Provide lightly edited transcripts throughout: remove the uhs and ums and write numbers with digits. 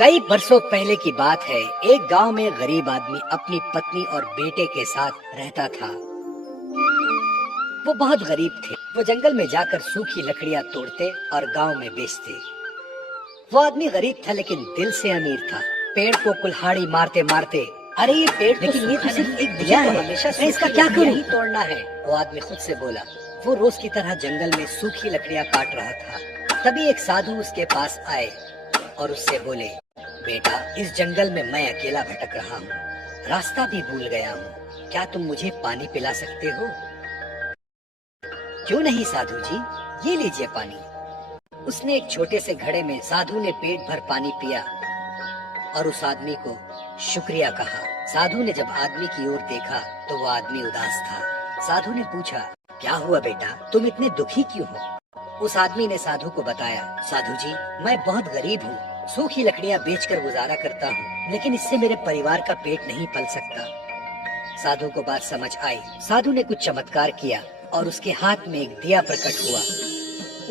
कई बरसों पहले की बात है। एक गांव में गरीब आदमी अपनी पत्नी और बेटे के साथ रहता था। वो बहुत गरीब थे। वो जंगल में जाकर सूखी लकड़ियां तोड़ते और गांव में बेचते। वो आदमी गरीब था लेकिन दिल से अमीर था। पेड़ को कुल्हाड़ी मारते मारते, अरे ये पेड़ लेकिन ये तो सिर्फ एक दिया है, हमेशा मैं इसका क्या करूं? ही तोड़ना है, वो आदमी खुद से बोला। वो रोज की तरह जंगल में सूखी लकड़ियां काट रहा था। तभी एक साधु उसके पास आए और उससे बोले, बेटा, इस जंगल में मैं अकेला भटक रहा हूँ, रास्ता भी भूल गया हूँ, क्या तुम मुझे पानी पिला सकते हो? क्यों नहीं साधु जी, ये लीजिए पानी। उसने एक छोटे से घड़े में साधु ने पेट भर पानी पिया और उस आदमी को शुक्रिया कहा। साधु ने जब आदमी की ओर देखा तो वो आदमी उदास था। साधु ने पूछा, क्या हुआ बेटा, तुम इतने दुखी क्यों हो? उस आदमी ने साधु को बताया, साधु जी, मैं बहुत गरीब हूँ, सूखी लकड़ियाँ बेचकर गुजारा करता हूँ, लेकिन इससे मेरे परिवार का पेट नहीं पल सकता। साधु को बात समझ आई। साधु ने कुछ चमत्कार किया और उसके हाथ में एक दिया प्रकट हुआ।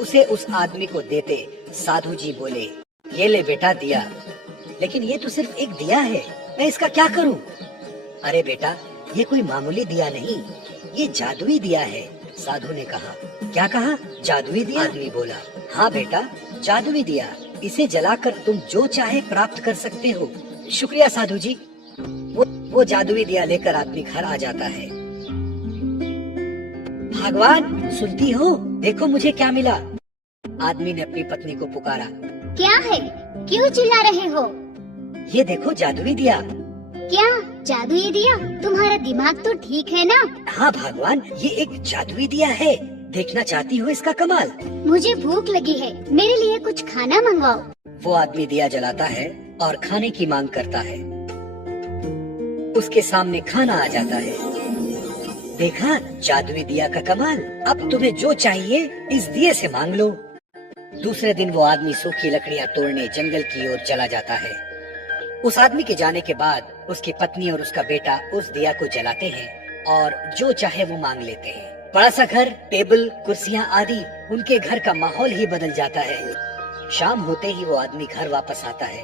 उसे उस आदमी को देते साधु जी बोले, ये ले बेटा दिया, लेकिन ये तो सिर्फ एक दिया है, मैं इसका क्या करूं? अरे बेटा, ये कोई मामूली दिया नहीं, ये जादुई दिया है। साधु ने कहा, क्या कहा? जादुई दिया? आदमी बोला, हाँ बेटा, जादुई दिया, इसे जलाकर तुम जो चाहे प्राप्त कर सकते हो। शुक्रिया साधु जी। वो जादुई दिया लेकर आदमी घर आ जाता है। भगवान, सुनती हो, देखो मुझे क्या मिला। आदमी ने अपनी पत्नी को पुकारा, क्या है, क्यों चिल्ला रहे हो? ये देखो जादुई दिया। क्या जादुई दिया? तुम्हारा दिमाग तो ठीक है ना? हाँ भगवान, ये एक जादुई दिया है, देखना चाहती हो इसका कमाल? मुझे भूख लगी है, मेरे लिए कुछ खाना मंगवाओ। वो आदमी दिया जलाता है और खाने की मांग करता है। उसके सामने खाना आ जाता है। देखा जादुई दिया का कमाल, अब तुम्हें जो चाहिए इस दिए से मांग लो। दूसरे दिन वो आदमी सूखी लकड़ियां तोड़ने जंगल की ओर चला जाता है। उस आदमी के जाने के बाद उसकी पत्नी और उसका बेटा उस दिया को जलाते हैं और जो चाहे वो मांग लेते हैं। बड़ा सा घर, टेबल, कुर्सियां आदि, उनके घर का माहौल ही बदल जाता है। शाम होते ही वो आदमी घर वापस आता है।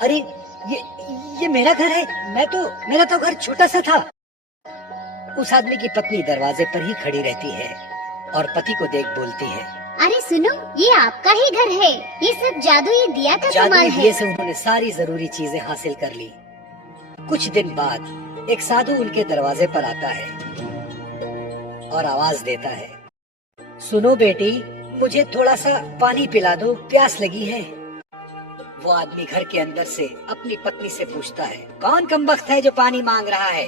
अरे ये मेरा घर है, मेरा तो घर छोटा सा था। उस आदमी की पत्नी दरवाजे पर ही खड़ी रहती है और पति को देख बोलती है, अरे सुनो, ये आपका ही घर है, ये सब जादुई दिया का कमाल जादुई है। दिए से उन्होंने सारी जरूरी चीजें हासिल कर ली। कुछ दिन बाद एक साधु उनके दरवाजे पर आता है और आवाज देता है, सुनो बेटी, मुझे थोड़ा सा पानी पिला दो, प्यास लगी है। वो आदमी घर के अंदर से अपनी पत्नी से पूछता है, कौन कमबख्त है जो पानी मांग रहा है?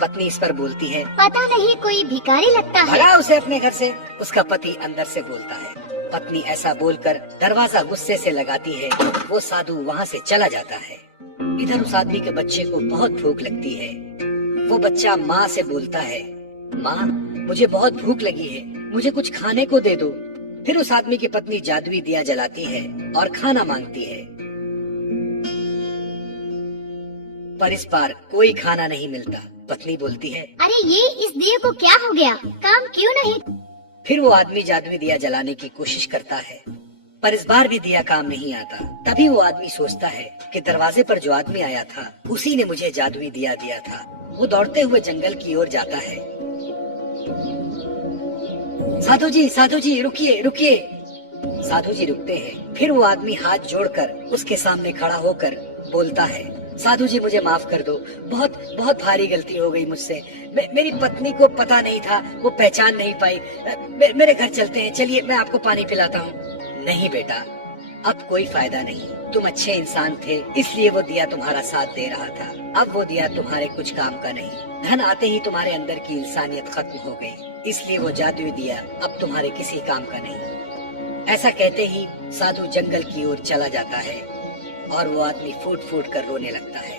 पत्नी इस पर बोलती है, पता नहीं, कोई भिखारी लगता है। भगा उसे अपने घर से। उसका पति अंदर से बोलता है। पत्नी ऐसा बोलकर दरवाजा गुस्से से लगाती है। वो साधु वहाँ से चला जाता है। इधर उस आदमी के बच्चे को बहुत भूख लगती है। वो बच्चा माँ से बोलता है, माँ, मुझे बहुत भूख लगी है, मुझे कुछ खाने को दे दो। फिर उस आदमी की पत्नी जादुई दिया जलाती है और खाना मांगती है, पर इस बार कोई खाना नहीं मिलता। पत्नी बोलती है, अरे ये इस दिए को क्या हो गया, काम क्यों नहीं? फिर वो आदमी जादुई दिया जलाने की कोशिश करता है, पर इस बार भी दिया काम नहीं आता। तभी वो आदमी सोचता है कि दरवाजे पर जो आदमी आया था उसी ने मुझे जादुई दिया दिया था। वो दौड़ते हुए जंगल की ओर जाता है। साधु जी रुकिए रुकिए। साधु जी रुकते हैं। फिर वो आदमी हाथ जोड़कर उसके सामने खड़ा होकर बोलता है, साधु जी मुझे माफ कर दो, बहुत बहुत भारी गलती हो गई मुझसे। मेरी पत्नी को पता नहीं था, वो पहचान नहीं पाई। मेरे घर चलते हैं, चलिए मैं आपको पानी पिलाता हूँ। नहीं बेटा, अब कोई फायदा नहीं, तुम अच्छे इंसान थे इसलिए वो दिया तुम्हारा साथ दे रहा था। अब वो दिया तुम्हारे कुछ काम का नहीं। धन आते ही तुम्हारे अंदर की इंसानियत खत्म हो गई, इसलिए वो जादुई दिया अब तुम्हारे किसी काम का नहीं। ऐसा कहते ही साधु जंगल की ओर चला जाता है और वो आदमी फूट फूट कर रोने लगता है।